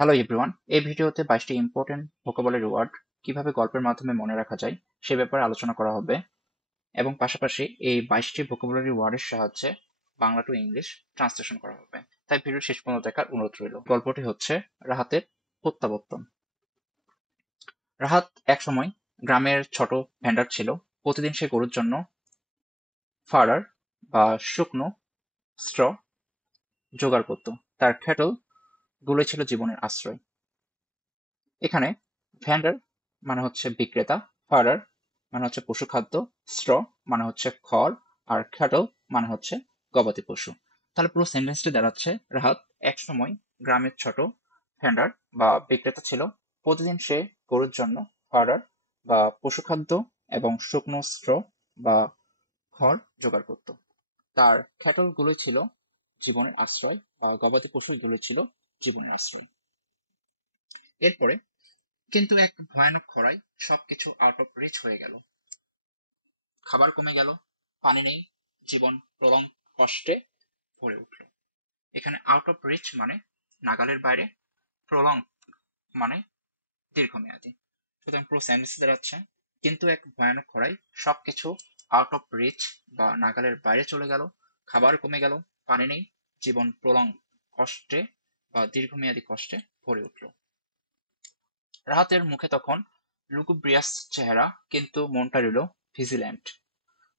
Hello everyone, এই ভিডিওতে 22টি important vocabulary word কিভাবে গল্পের মাধ্যমে মনে রাখা যায় সে ব্যাপারে আলোচনা করা হবে এবং পাশাপাশি এই 22টি ভোকাবুলারি ওয়ার্ডের সাহায্যে বাংলা টু ইংলিশ ট্রান্সলেশন করা হবে। তাই ভিডিও শেষ পর্যন্ত দেখার অনুরোধ রইল। গল্পটি হচ্ছে রাহাতের প্রত্যাবর্তন। রাহাত একসময় গ্রামের ছোট ভেন্ডার ছিল। প্রতিদিন সে গরুর জন্য ফাড়ার বা শুকনো স্ট্র জোগাড় করত। তার ক্যাটল গুলোই ছিল জীবনের আশ্রয়। এখানে ভেন্ডার মানে হচ্ছে বিক্রেতা, ফার্ডার মানে হচ্ছে পশুখাদ্য, স্ট্র মানে হচ্ছে খড়, আর ক্যাটল মানে হচ্ছে গবাদি পশু। তাহলে পুরো সেন্টেন্সটি দাঁড়াচ্ছে, রাহাত এক সময় গ্রামের ছোট ভেন্ডার বা বিক্রেতা ছিল। প্রতিদিন সে গরুর জন্য ফার্ডার বা পশুখাদ্য এবং শুকনো স্ট্র বা খড় জোগাড় করত। তার ক্যাটল গুলোই ছিল জীবনের আশ্রয় বা গবাদি পশুগুলোই ছিল জীবনের আশ্রয়। এরপরে কিন্তু এক ভয়ানক খরায় সবকিছু আউট অফ রিচ হয়ে গেল। খাবার কমে গেল, পানি নেই, জীবন প্রলং কষ্টে ভরে উঠল। এখানে আউট অফ রিচ মানে নাগালের বাইরে, প্রলং মানে দীর্ঘমেয়াদী। সুতরাং পুরো সেন্টেন্স দাঁড়াচ্ছে, কিন্তু এক ভয়ানক খরায় সবকিছু আউট অফ রিচ বা নাগালের বাইরে চলে গেল, খাবার কমে গেল, পানি নেই, জীবন প্রলং কষ্টে বা দীর্ঘমেয়াদী কষ্টে ভরে উঠল। রাহাতের মুখে তখন লুগুব্রিয়াস চেহারা, কিন্তু মনটা রইল ভিজিল্যান্ট।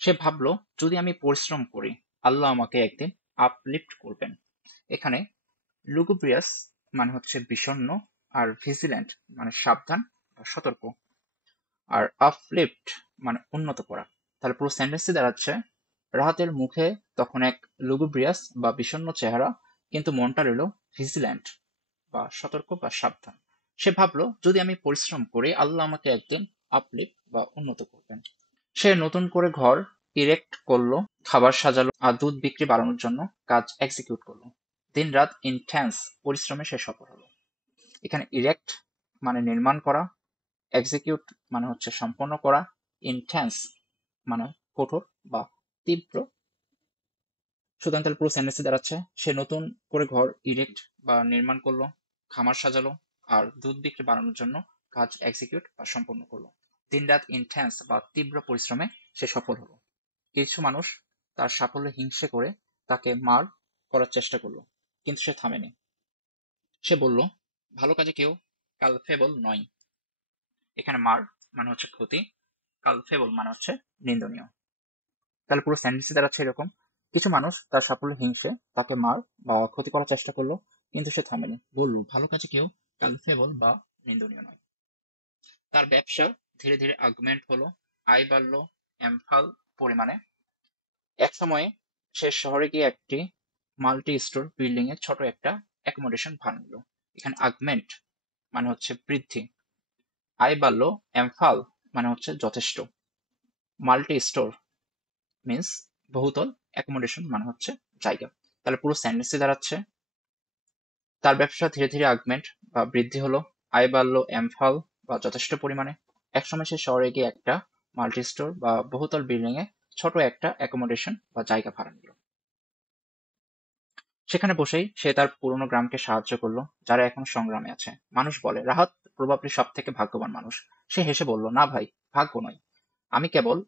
সে ভাবল, যদি আমি পরিশ্রম করি, আল্লাহ আমাকে একদিন আপলিফট করবেন। এখানে লুগুব্রিয়াস মানে হচ্ছে বিষণ্ণ, আর ভিজিল্যান্ট মানে সাবধান বা সতর্ক, আর আপলিফট মানে উন্নত করা। তাহলে পুরো সেন্টেন্সটি দাঁড়াচ্ছে, রাহাতের মুখে তখন এক লুগুব্রিয়াস বা বিষণ্ণ চেহারা, কিন্তু মনটা রইল ভিজিল্যান্ট বা সতর্ক বা সাবধান। সে ভাবলো, যদি আমি পরিশ্রম করি, আল্লাহ আমাকে একদিন আপলিফট বা উন্নত করবেন। সে নতুন করে ঘর ইরেক্ট করলো, খাবার সাজালো, আর দুধ বিক্রি বাড়ানোর জন্য কাজ এক্সিকিউট করলো। দিন রাত ইন্টেন্স পরিশ্রমে সে সফল হলো। এখানে ইরেক্ট মানে নির্মাণ করা, এক্সিকিউট মানে হচ্ছে সম্পন্ন করা, ইন্টেন্স মানে কঠোর বা তীব্র। সুতরাং তাহলে পুরো সেন্টেন্সে দাঁড়াচ্ছে, সে নতুন করে ঘর ইরেক্ট বা নির্মাণ করলো, খামার সাজালো, আর দুধ বিক্রি বাড়ানোর জন্য কাজ এক্সিকিউট বা সম্পন্ন করলো। দিনরাত ইন্টেন্স বা তীব্র পরিশ্রমে সে সফল হলো। কিছু মানুষ তার সাফল্যে হিংসে করে তাকে মার করার চেষ্টা করলো, কিন্তু সে থামেনি। সে বলল, ভালো কাজে কেউ কালফেবল নয়। এখানে মার মানে হচ্ছে ক্ষতি, কালফেবল মানে হচ্ছে নিন্দনীয়। তাহলে পুরো সেন্টেন্সে দাঁড়াচ্ছে এরকম, কিছু মানুষ তার সাফল্যে হিংসে তাকে মার বা ক্ষতি করার চেষ্টা করলো, কিন্তু সে থামেনি। বলল, ভালো কাজে কেউ কালফেবল বা নিন্দনীয় নয়। তার ব্যবসা ধীরে ধীরে আগুমেন্ট হলো, আয় বাড়লো এমফাল পরিমাণে। এক সময়ে সে শহরে গিয়ে একটি মাল্টি স্টোর বিল্ডিং এ ছোট একটা অ্যাকোমোডেশন ভাড়া নিল। এখানে আগমেন্ট মানে হচ্ছে বৃদ্ধি, আয় বাড়লো, এমফাল মানে হচ্ছে যথেষ্ট, মাল্টি স্টোর মিন্স বহুতল, অ্যাকোমোডেশন মানে হচ্ছে জায়গা। তাহলে পুরো সেন্টেন্সে দাঁড়াচ্ছে, তার ব্যবসা ধীরে ধীরে আগমেন্ট বা বৃদ্ধি হলো, আয় বাড়লো এমফাল বা যথেষ্ট পরিমাণে। একসময় সে শহরে গিয়ে একটা মাল্টি স্টোর বা বহুতল বিল্ডিং এ ছোট একটা অ্যাকোমোডেশন বা জায়গা ভাড়া নিল। সেখানে বসেই সে তার পুরনো গ্রামকে সাহায্য করলো, যারা এখনো সংগ্রামে আছে। মানুষ বলে, রাহাত প্রবাবলি সব থেকে ভাগ্যবান মানুষ। সে হেসে বলল, না ভাই, ভাগ্য নয়। আমি কেবল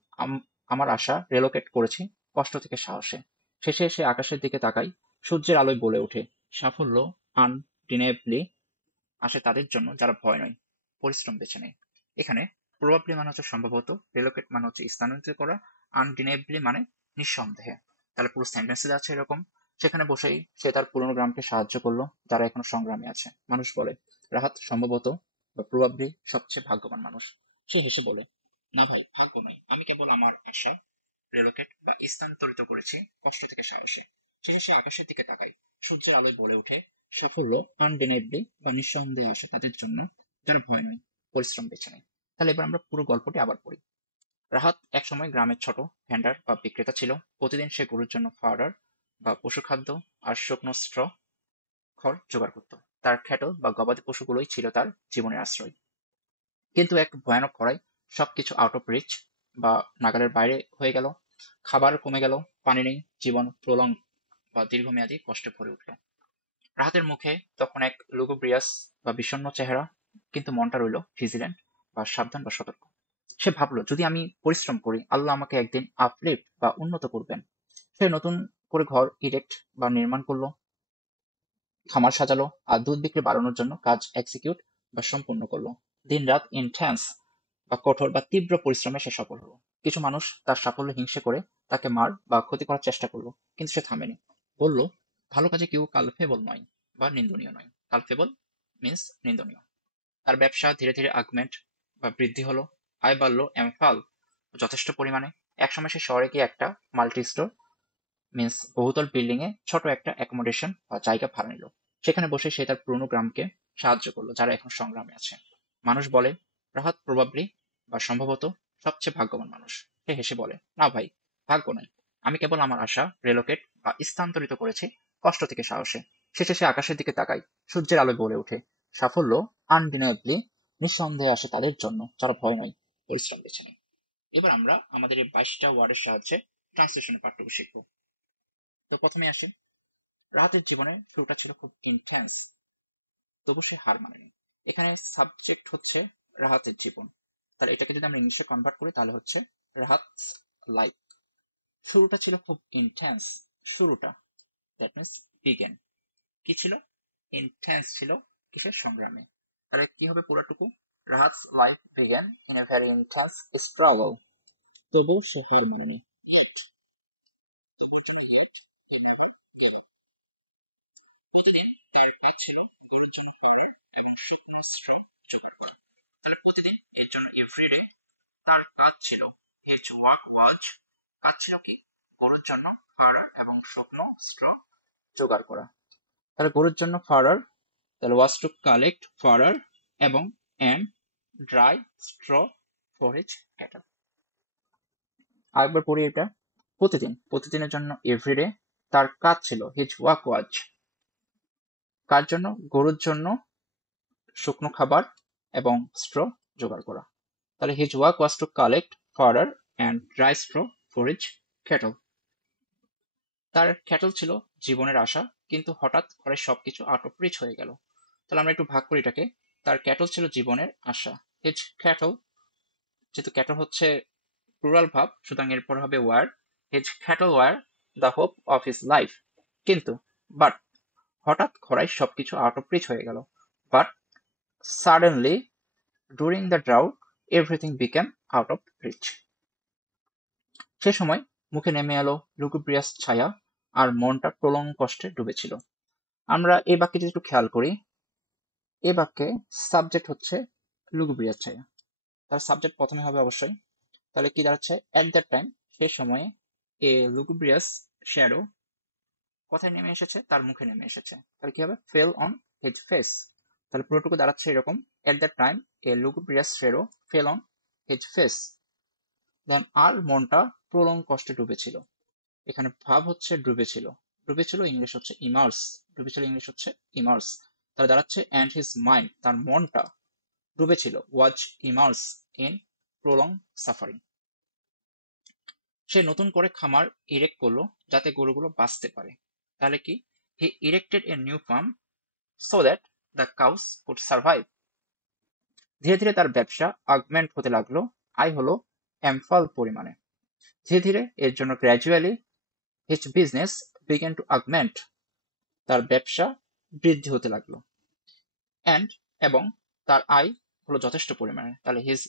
আমার আশা রেলোকেট করেছি কষ্ট থেকে সাহসে। শেষে সে আকাশের দিকে তাকাই, সূর্যের আলোয় বলে ওঠে, সাফল্য আনডিনেবলি আসে তাদের জন্য যারা ভয় নয়, পরিশ্রম বেছে নেয়। এখানে প্রবাবলি মানে হচ্ছে সম্ভবত, রেলোকেট মানে হচ্ছে স্থানান্তরিত করা, আনডিনেবলি মানে নিঃসন্দেহে। তাহলে পুরো সেন্টেন্সে যাচ্ছে এরকম, সেখানে বসেই সে তার পুরনো গ্রামকে সাহায্য করলো, যারা এখনো সংগ্রামে আছে। মানুষ বলে, রাহাত সম্ভবত বা প্রবাবলি সবচেয়ে ভাগ্যবান মানুষ। সে হেসে বলে, না ভাই, ভাগ্য নয়। আমি কেবল আমার আশা রেলোকেট বা স্থানান্তরিত করেছি কষ্ট থেকে সাহসে। শেষে সে আকাশের দিকে তাকায়, সূর্যের আলোয় বলে ওঠে, সাফল্য আনডিনেবলি বা নিঃসন্দেহে আসে তাদের জন্য যারা ভয় নয়, পরিশ্রম বেছে নেয়। তাহলে এবার আমরা পুরো গল্পটি আবার পড়ি। রাহাত একসময় গ্রামের ছোট ভেন্ডার বা বিক্রেতা ছিল। প্রতিদিন সে গরুর জন্য ফাওডার বা পশুখাদ্য আর শুকনো স্ট্র খড় জোগাড় করত। তার খ্যাটল বা গবাদি পশুগুলোই ছিল তার জীবনের আশ্রয়। কিন্তু এক ভয়ানক খরায় সবকিছু আউট অফ রিচ বা নাগালের বাইরে হয়ে গেল। খাবার কমে গেল, পানি নেই, জীবন প্রলং বা দীর্ঘমেয়াদী কষ্টে ভরে উঠল। রাহাতের মুখে তখন এক লুগুব্রিয়াস বা বিষণ্ণ চেহারা, কিন্তু মনটা রইল ভিজিল্যান্ট বা সাবধান বা সতর্ক। সে ভাবল, যদি আমি পরিশ্রম করি, আল্লাহ আমাকে একদিন আপলিফ্ট বা উন্নত করবেন। সে নতুন করে ঘর ইরেক্ট বা নির্মাণ করলো, খামার সাজালো, আর দুধ বিক্রি বাড়ানোর জন্য কাজ এক্সিকিউট বা সম্পূর্ণ করলো। দিন রাত ইন্টেন্স বা কঠোর বা তীব্র পরিশ্রমে সে সফল হলো। কিছু মানুষ তার সাফল্য হিংসে করে তাকে মার বা ক্ষতি করার চেষ্টা করলো, কিন্তু সে থামেনি। বলল, ভালো কাজে কেউ কালফেবল নয় বা নিন্দনীয় নয়। কালফেবল মিন্স নিন্দনীয়। তার ব্যবসা ধীরে ধীরে আগমেন্ট বা বৃদ্ধি হলো, আয় বাড়লো এমফাল যথেষ্ট পরিমাণে। একসময় সে শহরে গিয়ে একটা মাল্টি স্টোর মিন্স বহুতল বিল্ডিং এ ছোট একটা অ্যাকোমোডেশন বা জায়গা ভাড়া নিল। সেখানে বসে সে তার পুরনো গ্রামকে সাহায্য করলো, যারা এখন সংগ্রামে আছে। মানুষ বলে, রাহাত প্রবাবলি বা সম্ভবত সবচেয়ে ভাগ্যবান মানুষ। সে হেসে বলে, না ভাই, ভাগ্য নয়। আমি কেবল আমার আশা রেলোকেট বা স্থানান্তরিত করেছি কষ্ট থেকে সাহসে। শেষে সে আকাশের দিকে তাকায়, সূর্যের আলোয় বলে ওঠে, সাফল্য আনডিনায়েবলি নিঃসন্দেহে আসে তাদের জন্য যারা ভয় নয়, পরিশ্রম বেছে নেয়। এবার আমরা আমাদের এই 22টা ওয়ার্ডের সাহায্যে ট্রান্সলেশনের পাঠটুকু শিখবো। তো প্রথমে আসি, রাহাতের জীবনে শুরুটা ছিল খুব ইন্টেন্স, তবু সে হার মানেনি। এখানে সাবজেক্ট হচ্ছে রাহাতের জীবন, তাহলে এটাকে যদি আমরা ইংলিশে কনভার্ট করি তাহলে হচ্ছে রাহাত লাইফ। শুরুটা ছিল খুব ইন্টেন্স, শুরুটা দ্যাট মিনস বিগেন। কি ছিল? ইন্টেন্স ছিল কিসের? সংগ্রামে। তাহলে কি হবে পুরোটুকু? Rahat's life begin in a very intense struggle, তবু সে হার মানেনি। প্রতিদিন তার কাজ ছিল গরুর জন্য পাউডার এবং শুকনো স্ট্র জোগাড় করা। তাহলে প্রতিদিন এর জন্য এভরিডে তার কাজ ছিল, হিজ ওয়ার্ক ওয়াজ, কাজ ছিল কি? গরুর জন্য পাউডার এবং শুকনো স্ট্র জোগাড় করা। তাহলে গরুর জন্য পাউডার, তাহলে ওয়াজ টু কালেক্ট পাউডার এবং and dry straw for his cattle. আরেকবার পড়ি এটা। প্রতিদিন, প্রতিদিনের জন্য এভরিডে তার কাজ ছিল, হিজ ওয়ার্ক ওয়াজ, কার জন্য? গরুর জন্য শুকনো খাবার এবং স্ট্র জোগাড় করা। তাহলে his work was to collect fodder and dry straw for his cattle. তার ক্যাটল ছিল জীবনের আশা, কিন্তু হঠাৎ করে সবকিছু আউট অফ রিচ হয়ে গেল। তাহলে আমরা একটু ভাগ করি এটাকে। তার ক্যাটল ছিল জীবনের আশা, হিজ ক্যাটল, যেহেতু ক্যাটল হচ্ছে প্লুরাল ভাব, সুতরাং এরপর হবে were. His cattle were the hope of his life. কিন্তু বাট হঠাৎ খরায় সবকিছু আউট অফ রিচ হয়ে গেল। But suddenly during the drought everything became out of reach. সে সময় মুখে নেমে এলো লুগুব্রিয়াস ছায়া, আর মনটা প্রলং কষ্টে ডুবেছিল। আমরা এই বাক্যে যদি একটু খেয়াল করি, এই বাক্যে সাবজেক্ট হচ্ছে লুগুব্রিয়াস ছায়া, তার সাবজেক্ট প্রথমে হবে অবশ্যই। তাহলে কি দাঁড়াচ্ছে? এট দ্যাট টাইম, সে সময়ে, এ লুগুব্রিয়াস শ্যাডো কোথায় নেমে এসেছে? তার মুখে নেমে এসেছে। তাহলে কি হবে? Fell on his face. তাহলে পুরোটুকু দাঁড়াচ্ছে এরকম, at that time a lugubrious shadow fell on his face. Then আর মনটা প্রলং কষ্টে ডুবেছিল। এখানে ভাব হচ্ছে ডুবেছিল, ডুবেছিল ইংলিশ হচ্ছে ইমার্স, ডুবেছিল ইংলিশ হচ্ছে ইমার্স। তাহলে দাঁড়াচ্ছে অ্যান্ড হিজ মাইন্ড, তার মনটা ডুবেছিল, was immerse in prolong suffering. সে নতুন করে খামার ইরেক্ট করলো যাতে গরুগুলো বাঁচতে পারে। তাহলে কি? He erected a new farm so that the cows could survive. ধীরে ধীরে তার ব্যবসা আগমেন্ট হতে লাগলো, আয় হলো এমফাল পরিমাণে। ধীরে ধীরে এর জন্য gradually his business began to augment, তার ব্যবসা বৃদ্ধি হতে লাগলো। অ্যান্ড এবং তার আয় হলো যথেষ্ট পরিমাণে। তাহলে হিজ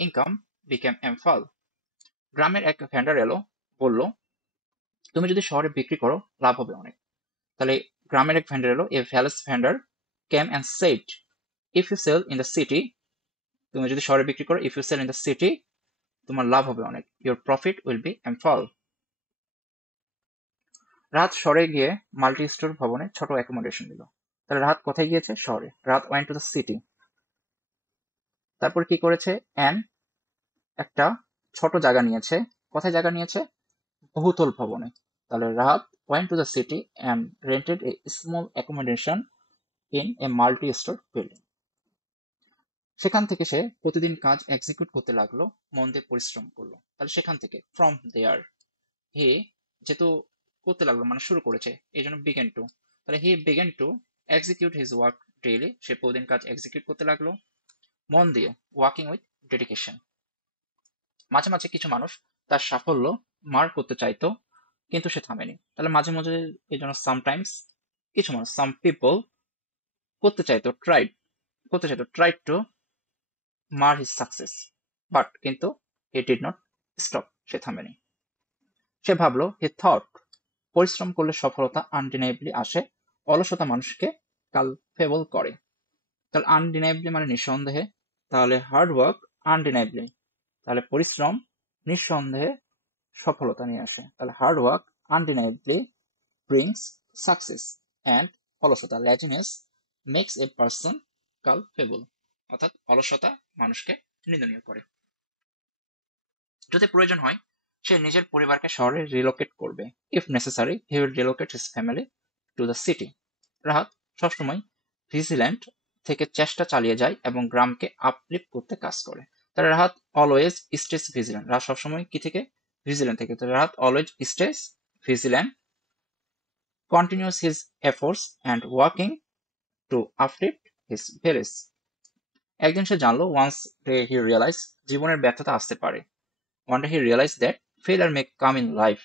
ইনকাম বিকেম এমফাল। গ্রামের এক ভেন্ডার এলো, বলল, তুমি যদি শহরে বিক্রি করো লাভ হবে অনেক। তাহলে গ্রামের এক ভেন্ডার এলো, এ ভ্যালেস vendor came and said, if you sell in the city, তুমি যদি শহরে বিক্রি করো, if you sell in the city, তোমার লাভ হবে অনেক, your profit will be ample. Rahat শহরে গিয়ে মাল্টি স্টোর ভবনে ছোট অ্যাকোমোডেশন নিল। তাহলে রাহাত কোথায় গিয়েছে? শহরে। Rahat went to the city. তারপর কি করেছে? অ্যান একটা ছোট জায়গা নিয়েছে। কোথায় জায়গা নিয়েছে? বহুতল ভবনে। তাহলে Rahat went to the city and rented a small accommodation in a multi store building. সেখান থেকে সে প্রতিদিন কাজ এক্সিকিউট করতে লাগলো, মন দিয়ে পরিশ্রম করলো। তাহলে সেখান থেকে, ফ্রম দেয়ার, হে, যেহেতু করতে লাগলো মানে শুরু করেছে, এই জন্য বিগেন টু। তাহলে he began to execute his work daily, সে প্রতিদিন কাজ এক্সিকিউট করতে লাগলো মন দিয়ে, ওয়ার্কিং উইথ ডেডিকেশন। মাঝে মাঝে কিছু মানুষ তার সাফল্য মার্ক করতে চাইতো, কিন্তু সে থামেনি। তাহলে মাঝে মাঝে এই জন্য সামটাইমস কিছু মানুষ, সাম পিপল ট্রাইড টু মার হিজ সাকসেস, বাট কিন্তু হি ডিড নট স্টপ, সে থামেনি। সে ভাবলো, হি থট, পরিশ্রম করলে সফলতা আনডিনাইবলি আসে, অলসতা মানুষকে কালপেবল করে। তাহলে আনডিনাইবলি মানে নিঃসন্দেহে, তাহলে হার্ড ওয়ার্ক আনডিনাইবলি, তাহলে পরিশ্রম নিঃসন্দেহে সফলতা নিয়ে আসে। তাহলে hard work undeniably brings success and অলসতা laziness makes a person culpable, অর্থাৎ অলসতা মানুষকে নিন্দনীয় করে। যদি প্রয়োজন হয় সে নিজের পরিবারকে শহরে রিলোকেট করবে। If necessary he will relocate his family to the city. Rahat সবসময় ভিজিল্যান্ট থেকে চেষ্টা চালিয়ে যায় এবং গ্রামকে আপলিফ্ট করতে কাজ করে। তাহলে Rahat always stays vigilant, Rahat সবসময় কি থেকে? ভিজিল্যান্ট থেকে। তাহলে Rahat always stays vigilant, continues his efforts and working to uplift his village. একদিন সে জানলো, ওয়ান্স ডে হি রিয়েলাইজ, জীবনের ব্যর্থতা আসতে পারে। One day he realize that failure may come in life,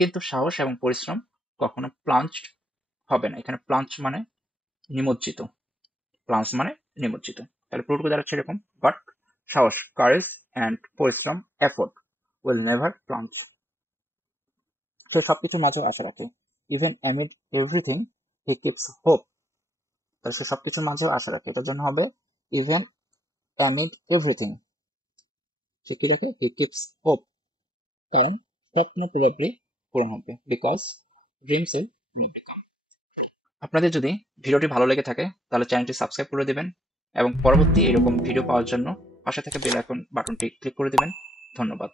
কিন্তু সাহস এবং পরিশ্রম কখনো প্লাঞ্চড হবে না। এখানে প্লাঞ্চ মানে নিমজ্জিত, প্লাঞ্চ মানে নিমজ্জিত। তাহলে পুরোটুকু দাঁড়াচ্ছে এরকম, বাট সাহস, কারেজ অ্যান্ড পরিশ্রম, এফোর্ট, উইল নেভার প্লাঞ্চ। সে সবকিছুর মাঝেও আশা রাখে। Even amid everything he keeps hope. তাহলে সে সবকিছুর মাঝেও আশা রাখে, এটার জন্য হবে ইভেন অ্যামিড এভরিথিং, সে কি রাখে? হি কিপস হোপ, কারণ স্বপ্ন প্রবাবলি পূরণ হবে, বিকজ ড্রিমস উইল প্রবাবলি কাম। আপনাদের যদি ভিডিওটি ভালো লেগে থাকে তাহলে চ্যানেলটি সাবস্ক্রাইব করে দেবেন এবং পরবর্তী এরকম ভিডিও পাওয়ার জন্য পাশে থাকা বেল আইকন বাটনটি ক্লিক করে দেবেন। ধন্যবাদ।